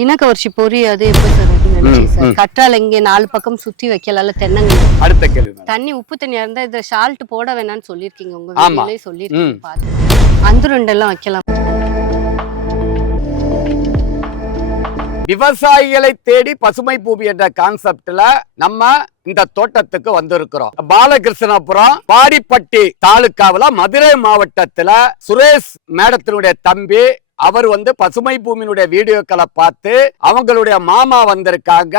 இனக்கவர்ச்சி பொறி அது எப்ப சார் சார் கற்றால இங்க 4 பக்கம் சுத்தி வைக்கலாம்ல தென்னங்க. அடுத்த கேள்வி. தண்ணி உப்பு தண்ணியா இருந்தா இத சால்ட் போட வேணாம்னு சொல்லிருக்கீங்க உங்க வீடியோலயே சொல்லிருக்கீங்க பாத்து. அந்துருண்டெல்லாம் வைக்கலாம். விவசாயிகளை தேடி பசுமை பூமி என்ற கான்செப்ட்ல நம்ம இந்த தோட்டத்துக்கு வந்திருக்கிறோம். பாலகிருஷ்ணபுரம் பாடிப்பட்டி தாலுக்காவில மதுரை மாவட்டத்துல சுரேஷ் மேடத்தினுடைய தம்பி அவர் பசுமை பூமியினுடைய வீடியோக்களை பார்த்து அவங்களுடைய மாமா வந்திருக்காங்க.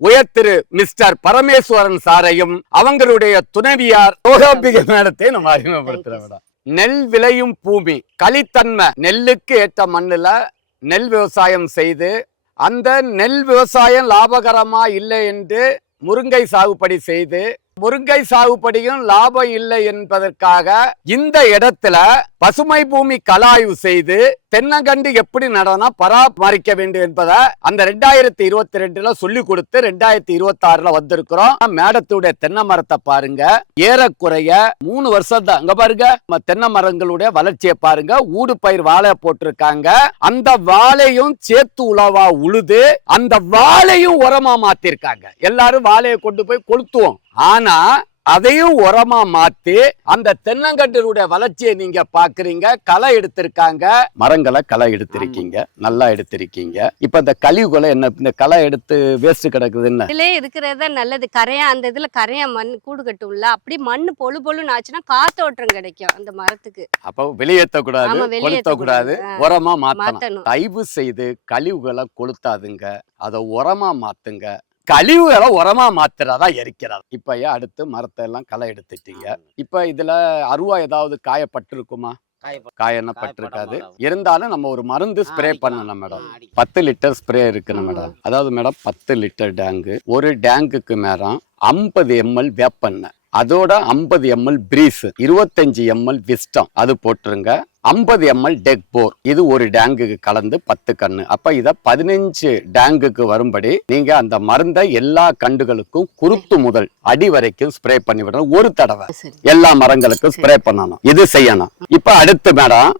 உயர் திரு மிஸ்டர் பரமேஸ்வரன் சாரையும் அவங்களுடைய துணைவியார் யோகாம்பிகை மேடத்தை நம்ம அறிமுகப்படுத்துறோம். நெல் விளையும் பூமி, களித்தன்மை, நெல்லுக்கு ஏற்ற மண்ணுல நெல் விவசாயம் செய்து அந்த நெல் விவசாயம் லாபகரமா இல்லை என்று முருங்கை சாகுபடி செய்து முருங்கை சாகுபடியும் லாபம் இல்லை என்பதற்காக இந்த இடத்துல பசுமை பூமி கலாய்வு செய்து தென்னங்கண்டு எப்படி நடனா பராமரிக்க வேண்டும் என்பதை அந்த 2022 சொல்லி கொடுத்து 2026 வந்திருக்கிறோம். மேடத்துடைய தென்னை மரத்தை பாருங்க, ஏறக்குறைய 3 வருஷம் தான். அங்க பாருங்க தென்னை மரங்களுடைய வளர்ச்சியை பாருங்க. ஊடு பயிர் வாழை போட்டிருக்காங்க. அந்த வாழையும் சேர்த்து உழவா உழுது அந்த வாழையும் உரமா மாத்திருக்காங்க. எல்லாரும் வாழையை கொண்டு போய் கொளுத்துவோம், ஆனா அதையும் உரமா மாத்தி அந்த தென்னங்கண்டினுடைய வளர்ச்சியை நீங்க பாக்குறீங்க. களை எடுத்திருக்காங்க, மரங்களை களை எடுத்திருக்கீங்க, நல்லா எடுத்திருக்கீங்க. இப்ப இந்த கழிவுகளை என்ன இந்த களை எடுத்து வேஸ்ட் கிடக்குது என்ன இதுல இருக்கிறதா நல்லது. கரையா அந்த இதுல கரையா மண் கூடு கட்டும்ல, அப்படி மண்ணு பொழு பொழுன்னு ஆச்சுன்னா காத்தோட்டம் கிடைக்கும் அந்த மரத்துக்கு. அப்ப வெளியேற்றக்கூடாது, கொளுத்தக்கூடாது, உரமா மாத்தணும். தயவு செய்து கழிவுகளை கொளுத்தாதுங்க, அதை உரமா மாத்துங்க. கழிவுகளை உரமா மாத்துறதா எரிக்கிறது. இப்ப அடுத்து மரத்தை எல்லாம் களை எடுத்துட்டீங்க. இப்ப இதுல அருவா ஏதாவது காயப்பட்டிருக்குமா? காயப்பட்டிருக்காது. இருந்தாலும் நம்ம ஒரு மருந்து ஸ்ப்ரே பண்ணணும் மேடம். 10 லிட்டர் ஸ்ப்ரே இருக்குன்னு மேடம். அதாவது மேடம் 10 லிட்டர் டேங்கு, ஒரு டேங்குக்கு மேல 50 ml வேப்பெண்ணெய், அதோட 50 ml பிரீஸ், 25 ml விஸ்டம் அது போட்டுருங்க. 50 ml டெக் போர், இது ஒரு டேங்குக்கு கலந்து 10 கண்ணு. அப்ப இத 15 டேங்குக்கு வரும்படி நீங்க அந்த மருந்தை எல்லா கண்டுகளுக்கும் குருத்து முதல் அடி வரைக்கும் ஸ்ப்ரே பண்ணி விடணும். ஒரு தடவை எல்லா மரங்களுக்கும் ஸ்ப்ரே பண்ணணும். இது செய்யணும். இப்ப அடுத்து மேடம்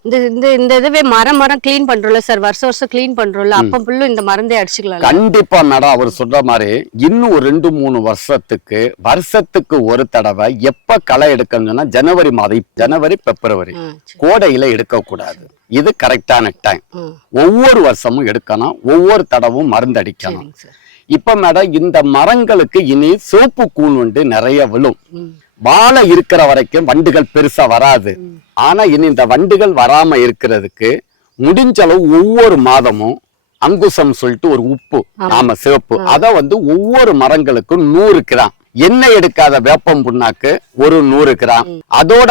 இந்த இதுவே மரம் கிளீன் பண்றோம்ல சார், வருஷம் கிளீன் பண்றோம்ல, அப்ப ஃபுல்லா இந்த மருந்தே அடிச்சுக்கலாம். கண்டிப்பா மேடம். அவர் சொல்ற மாதிரி இன்னும் ஒரு 2-3 வருஷத்துக்கு ஒரு தடவை எப்ப களை எடுக்கணும்னா ஜனவரி மாதம், ஜனவரி பிப்ரவரி, கோடையில எடுக்க கூடாது. இது கரெக்டான டைம். ஒவ்வொரு வருஷமும் எடுக்கணும், ஒவ்வொரு தடவும் மருந்து அடிக்கணும். இப்ப மேடம் இந்த மரங்களுக்கு இனி சோப்பு கூண் நிறைய விழும். வாழை இருக்கிற வரைக்கும் வண்டுகள் பெருசா வராது. ஆனா இனி இந்த வண்டுகள் வராம இருக்கிறதுக்கு முடிஞ்ச அளவு ஒவ்வொரு மாதமும் அங்குசம் சொல்லிட்டு ஒரு உப்பு, நாம சிவப்பு, அத ஒவ்வொரு மரங்களுக்கும் 100 கிராம், எண்ணெய் எடுக்காத வேப்பம் புண்ணாக்கு ஒரு 100 கிராம், அதோட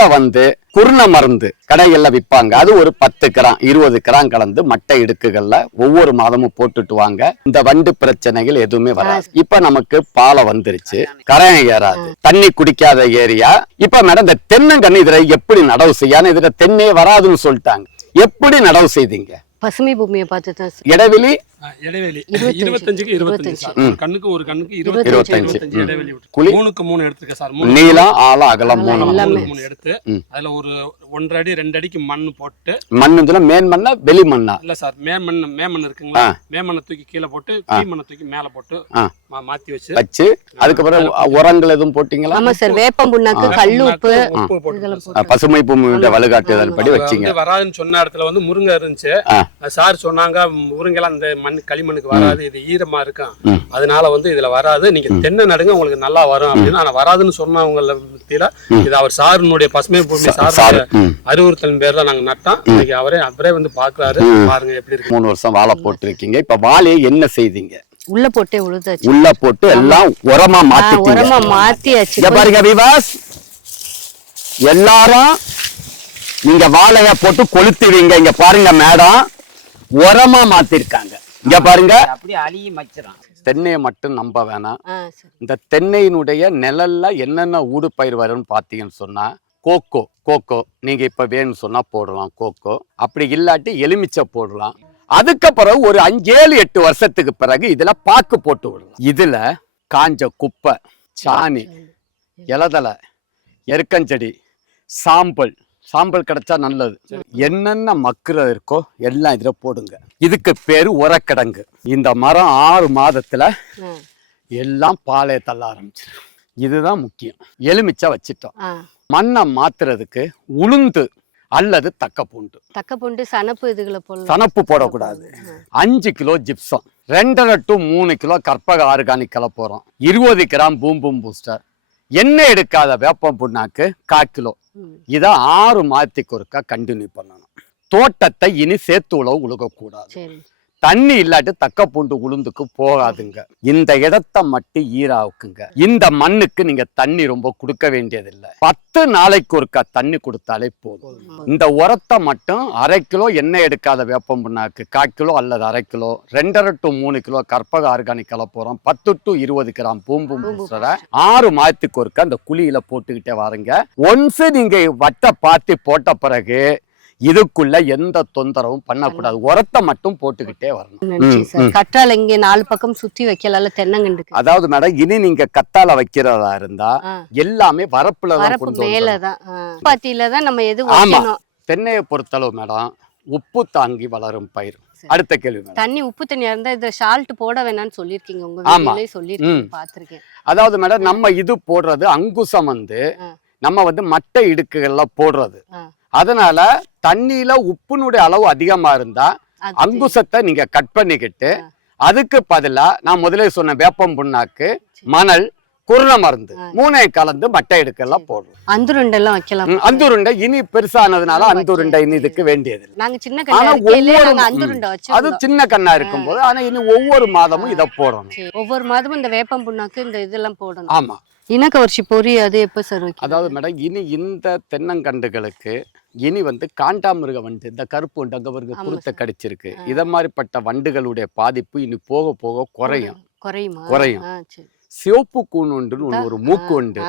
குருண மருந்து கடைகள்ல விற்பாங்க, அது ஒரு 10 கிராம் 20 கிராம் கலந்து மட்டை இடுக்குகள்ல ஒவ்வொரு மாதமும் போட்டுட்டு வாங்க. இந்த வண்டு பிரச்சனைகள் எதுவுமே வராது. இப்ப நமக்கு பாலை வந்துருச்சு, கரையம் ஏறாது, தண்ணி குடிக்காத ஏரியா. இப்ப மேடம் இந்த தென்னங்கன்னு இதுல எப்படி நடவு செய்ய? இதுல தென்னே வராதுன்னு சொல்லிட்டாங்க. எப்படி நடவு செய்தீங்க? பசுமை பூமியை பார்த்துதான். இடைவெளி 25க்கு 25, கண்ணுக்கு ஒரு கண்ணுக்கு 25 இடைவெளி விட்டு 3க்கு 3 எடுத்துக்க சார். நீளம் ஆழம் அகலம் 3 எடுத்து அதுல ஒரு 1.5 அடி 2 அடிக்கு மண் போட்டு, மண்ணுல மேன் மண்ணா வெளி மண்ணா? இல்ல சார், மேமண் இருக்குங்களா, மேமண்ணை தூக்கி கீழே போட்டு கீமண்ணை தூக்கி மேல போட்டு மாத்தி வச்சு அதுக்கப்புறம் உரங்கள் எதுவும் போட்டீங்களா? ஆமா சார், வேப்பம் புண்ணாக்கு, கல்லுப்பு, பசுமை பூமியோட வழிகாட்டுதல் படி வச்சீங்க. வராதுன்னு சொன்ன இடத்துல முருங்கை இருந்துச்சு. சார் சொன்னாங்க முருங்கெல்லாம் அந்த மண் களிமண்ணுக்கு வராது, இது ஈரமா இருக்கும், அதனால இதுல வராது, நீங்க தென்னை நடுங்க உங்களுக்கு நல்லா வரும் அப்படின்னு. ஆனா வராதுன்னு சொன்னவங்கள இது அவர் சாருனுடைய பசுமை பூமி சார் அறிவுறுத்தல் பேர்ல நாங்க நட்டோம். இன்னைக்கு அவரே பாக்குறாரு, பாருங்க எப்படி இருக்கு. 3 வருஷம் வாழை போட்டு இருக்கீங்க. இப்ப வாழையை என்ன செய்தீங்க? உள்ள போட்டு உழுதாச்சு, உள்ள போட்டு எல்லாம் உரமா மாத்தியாச்சு. பாருங்க விவாஸ், எல்லாரும் நீங்க வாழைய போட்டு கொளுத்துவீங்க. இங்க பாருங்க மேடம், உரமா மாத்திருக்காங்க. இங்க பாருங்க, தென்னையை மட்டும் நம்ப வேணாம். இந்த தென்னையினுடைய நிழல்ல என்னென்ன ஊடு பயிர் வரும்னு பாத்தீங்கன்னு சொன்னா கோகோ நீங்க இப்ப வேணும்னு சொன்னா போடலாம் கோகோ, அப்படி இல்லாட்டி எலுமிச்சை போடலாம். அதுக்கப்புறம் ஒரு 5-7-8 வருஷத்துக்கு பிறகு இதுல பாக்கு போட்டு விடலாம். இதுல காஞ்ச குப்பை, சாணி, இலதலை, எருக்கஞ்செடி, சாம்பல், சாம்பல் கிடைச்சா நல்லது. என்னென்ன மக்குறது இருக்கோ எல்லாம் இதுல போடுங்க. இதுக்கு பேரு உரக்கிடங்கு. இந்த மரம் 6 மாதத்துல எல்லாம் பாலே தள்ள ஆரம்பிச்சிடும். இதுதான் முக்கியம். எலுமிச்சை வச்சிட்டோம். மண்ணை மாத்துறதுக்கு உளுந்து அல்லது தக்கப்பூண்டு சனப்பு இதுகளை போடலாம். சனப்பு போடக்கூடாது. 5 kilo gypsum, 2.5 to 3 kilo Karpaga organic கலப்போறோம், 20 கிராம் பூம்பும் பூஸ்டர், எண்ணெய் எடுக்காத வேப்பம் புண்ணாக்கு 1/4 கிலோ. இதை 6 மாதத்துக்கு ஒருக்கா கண்டினியூ பண்ணணும். தோட்டத்தை இனி சேத்து உழவு உழுகக்கூடாது. தண்ணி இல்லாட்டி தக்கப்பூண்டு உளுந்துக்கு போகாதுங்க. இந்த இடத்த மட்டும் ஈராவுக்குங்க. இந்த மண்ணுக்கு நீங்க தண்ணி ரொம்ப கொடுக்க வேண்டியதில்லை. 10 நாளைக்கு ஒருக்கா தண்ணி கொடுத்தாலே போதும். இந்த உரத்தை மட்டும் 1/2 கிலோ எண்ணெய் எடுக்காத வேப்பம் புண்ணாக்கு 1/4 கிலோ அல்லது 1/2 kilo, 2.5 to 3 kilo Karpaga organic கலப்போறோம், 10 to 20 கிராம் பூம்பும் பூஸ்டரை 6 மாதத்துக்கு ஒருக்கா அந்த குழியில போட்டுக்கிட்டே வாருங்க. ஒன்ஸ் நீங்க வட்ட பாத்தி போட்ட பிறகு இதுக்குள்ள எந்த தொந்தரவும் பண்ணக்கூடாது. உரத்தை மட்டும் போட்டுக்கிட்டே வரணும். கற்றால இங்க 4 பக்கம் சுத்தி வைக்கலாம்ல தென்னங்கண்டுக்கு. அதாவது மேடம், இனி நீங்க கத்தால வைக்கிறதா இருந்தா எல்லாமே வரப்புல மேலதான் பாத்தியில தான் நம்ம எது வைக்கணும். தென்னையை பொறுத்தளவு மேடம் உப்பு தாங்கி வளரும் பயிர். அடுத்த கேள்வி மேடம், தண்ணி உப்பு தண்ணியா இருந்தா இதுல சால்ட் போட வேணாம்னு சொல்லிருக்கீங்க, உங்க வீடியோலயே சொல்லிருக்கீங்க, பாத்திருக்கேன். அதாவது மேடம், நம்ம இது போடுறது அங்குசம் நம்ம மட்டை இடுக்குகள்ல போடுறது. அதனால தண்ணியில உப்புனுடைய அளவு அதிகமா இருந்தா அங்குசத்தை நீங்க கட் பண்ணிக்கிட்டு அதுக்கு பதிலா நான் முதலே சொன்ன வேப்பம் புண்ணாக்கு, மணல், குருண மருந்து 3 கலந்து மட்டை இடுக்கெல்லாம் போடுறோம். அந்துருண்டெல்லாம் வைக்கலாம். அந்துருண்டை இனி பெருசானதுனால அந்துருண்டை இனி இதுக்கு வேண்டியது. நாங்க சின்ன கண்ணா அது சின்ன கண்ணா இருக்கும் போது, ஆனா இனி ஒவ்வொரு மாதமும் இதை போடணும். ஒவ்வொரு மாதமும் இந்த வேப்பம் புண்ணாக்கு இந்த இதெல்லாம் போடணும். ஆமா. இனக்கவர்ச்சி பொறி அது எப்ப சார் வைக்கும்? அதாவது மேடம், இனி இந்த தென்னங்கண்டுகளுக்கு இனி காண்டாமிருக வண்டு, இந்த கருப்பு வண்டு அங்க ஒரு குருத்தை கடிச்சிருக்கு, இத மாதிரிப்பட்ட வண்டுகளுடைய பாதிப்பு இனி போக போக குறையும். சிவப்பு கூணுண்டுன்னு ஒரு மூக்கு உண்டு,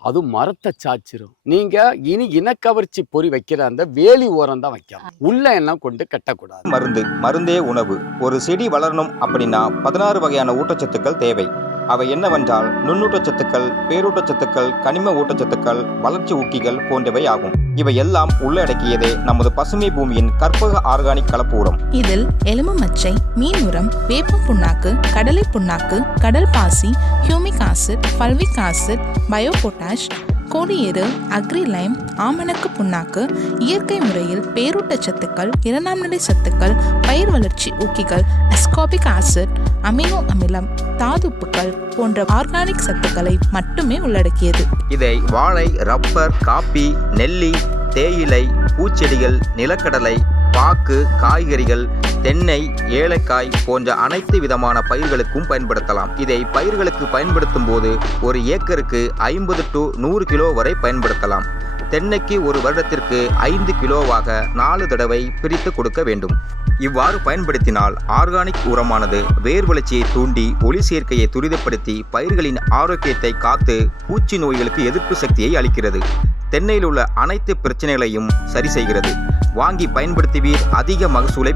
அது மரத்தை சாச்சிரும். நீங்க இனி இனக்கவர்ச்சி பொறி வைக்கிற அந்த வேலி ஓரம் தான் வைக்கலாம். உள்ள எண்ணெய் கொண்டு கட்டக்கூடாது. மருந்தே உணவு. ஒரு செடி வளரணும் அப்படின்னா 16 வகையான ஊட்டச்சத்துக்கள் தேவை. அவை என்னவென்றால் நுண்ணூட்டச்சத்துக்கள், பேரூட்டச்சத்துக்கள், கனிம ஊட்டச்சத்துக்கள், வளர்ச்சி ஊக்கிகள் போன்றவை ஆகும். இவை எல்லாம் உள்ளடக்கியதே நமது பசுமை பூமியின் கற்பக ஆர்கானிக் கலப்பு உரம். இதில் எலும்பு மச்சை, மீன் உரம், வேப்பம் புண்ணாக்கு, கடலை புண்ணாக்கு, கடல் பாசி, humic acid, fulvic acid, bio potash, கோடியேறு, அக்ரிலைம், ஆமணக்கு புண்ணாக்கு, இயற்கை முறையில் பேரூட்டச்சத்துக்கள், 2ஆம் நிலை சத்துக்கள், பயிர் வளர்ச்சி ஊக்கிகள், அஸ்கார்பிக் ஆசிட், அமினோ அமிலம், தாதுப்புக்கள் போன்ற ஆர்கானிக் சத்துக்களை மட்டுமே உள்ளடக்கியது. இதை வாழை, ரப்பர், காப்பி, நெல்லி, தேயிலை, பூச்செடிகள், நிலக்கடலை, பாக்கு, காய்கறிகள், தென்னை, ஏலக்காய் போன்ற அனைத்து விதமான பயிர்களுக்கும் பயன்படுத்தலாம். இதை பயிர்களுக்கு பயன்படுத்தும் போது ஒரு ஏக்கருக்கு 50 to 100 கிலோ வரை பயன்படுத்தலாம். தென்னைக்கு ஒரு வருடத்திற்கு 5 கிலோவாக 4 தடவை பிரித்து கொடுக்க வேண்டும். இவ்வாறு பயன்படுத்தினால் ஆர்கானிக் உரமானது வேர் வளர்ச்சியை தூண்டி ஒளி சேர்க்கையை துரிதப்படுத்தி பயிர்களின் ஆரோக்கியத்தை காத்து பூச்சி நோய்களுக்கு எதிர்ப்பு சக்தியை அளிக்கிறது. தென்னையில் உள்ள அனைத்து பிரச்சனைகளையும் சரி செய்கிறது. வாங்கி பயன்படுத்துவீர், அதிக மகசூலை